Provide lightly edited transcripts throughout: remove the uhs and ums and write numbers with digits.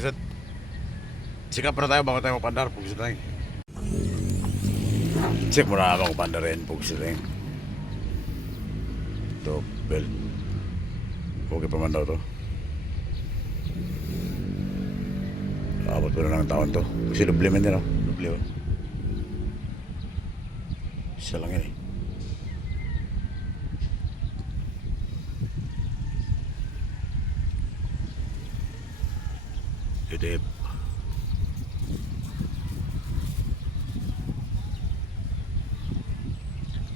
Pugsit. Sikap na tayo bago tayo mapandar. Pugsit tayo. Check mo na ako panda rin. Pugsit tayo. Ito, belt. Okay pa man daw to. Abot pa na ng taon to. Kasi doble man din o. Doble o. Isa lang yan eh. Idip.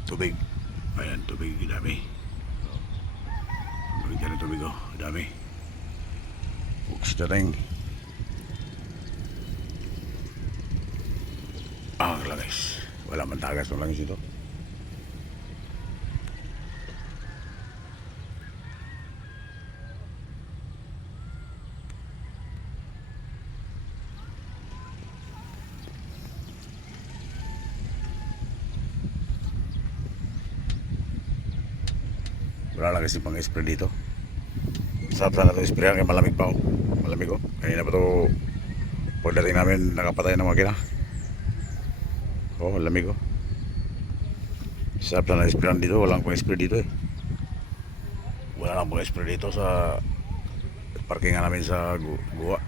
Tubig. Ayan, tubig. Dami. Tubig dyan ang tubig o. Dami. Buks na rin. Ah, langis. Wala man tagas ng langis ito. Wala lang kasi pang spray dito. Sarap sana ito sprayan kaya malamig pa o. Malamig o. Kanina pa ito pagdating namin nakapatay ng makina. Oh, lamig oh. Sarap sana sprayan dito. Walang pang spray dito eh. Wala lang pang spray dito sa parkingan namin sa Guwa.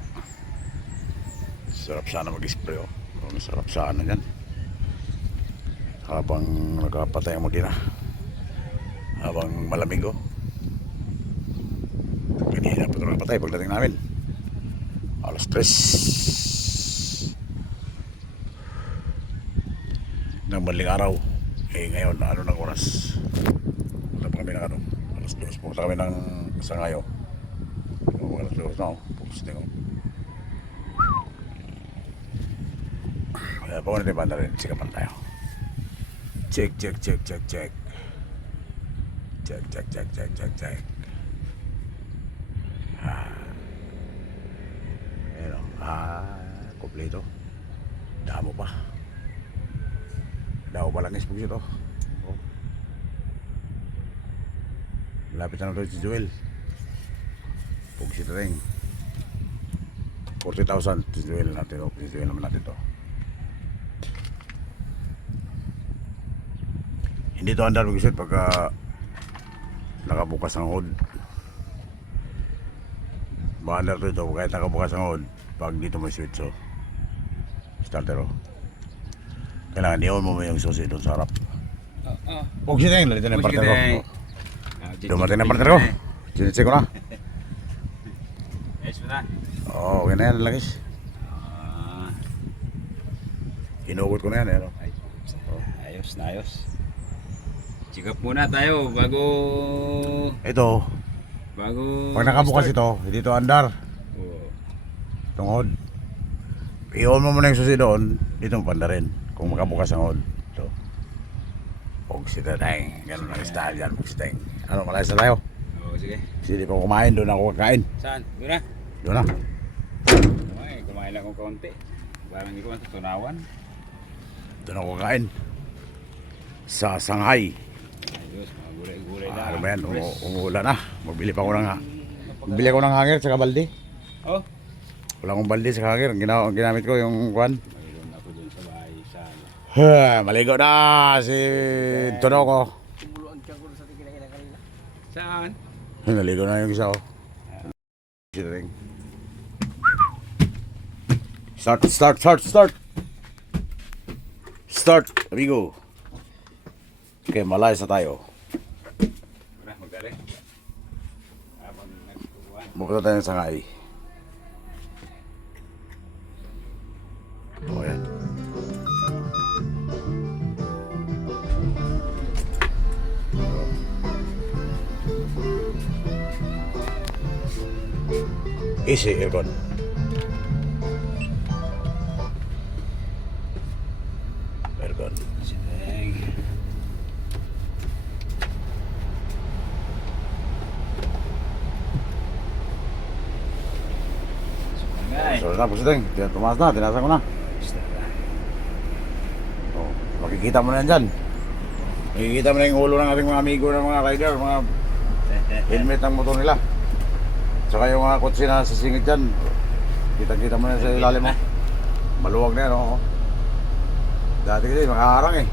Sarap sana mag-spray oh. Sarap sana yan. Habang nakapatay ang makina. Habang malamig oh. Kanina pa ito nakapatay pagdating namin. Alas 3 ng madaling araw. Eh ngayon ano ng oras? Wala pa kami ng ano? Alas 2. Pumunta kami ng Sangayo. Alas 2 na oh. Pupunta din oh. Kaya pa natin banda rin. Sikapan tayo. Check. Check. Ayan o. Kompleto. Damo pa. Damo pa lang ispugsit o. Malapit na ito si Joel. Pugsit rin. 40,000 si Joel natin o. Si Joel naman natin to. Hindi to andar pugsit pagka nakabukas ang hood. Baandar to ito kahit nakabukas ang hood. Pag dito may switch o starter o. Kailangan i-on mo yung susi doon sa harap. Pugsit rin. Lalito na yung partner ko. Dumating na partner ko. Sinitsi ko na. Ayos mo na? Oo, okay na yan langis. Inugot ko na yan eh. Ayos na ayos. Check up muna tayo bago Pag nakabukas ito, hindi ito andar. Tungod. I-on mo muna yung susi doon, dito mo panda rin. Kung makabukas ang hood. Ito. Pugsit na tayo. Ganun lang style yan. Pugsit tayo. Ano, malayas na tayo? Oo, sige. Hindi ko kumain, doon ako kakain. Saan? Doon na? Doon na. Kumain lang akong kaunti. Parang hindi ko man sa tunawan. Doon ako kakain. Sa Shanghai. Ayos, mga gulay-gulay na. Ano ba yan? Umuulan na. Magbili pa ako ng Magbili ako ng hanger sa balde. Oh? Wala akong balde sa hanger. Ginamit ko yung kwan. Mayroon ako dun sa bahay. Saan? Maligo na si Tono ko. Saan? Naligo na yung isa ko. Start, amigo. Okay, malayas na tayo. Wala, magdali. Habang nagkukuhan. Pupunta tayo sa Shanghai. O yan. Easy aircon. Aircon. Siteng. So na, pusiteng. Tumaas na, tinasan ko na. Oh, makikita mo na yan dyan. Makikita mo na yung ulo ng ating mga amigo ng mga rider, mga helmet ng motor nila. Tsaka yung mga kotse na sisingit dyan. Kita-kita mo na sa ilalim mo. Maluwag na yan, oh. Dati kasi makaharang eh.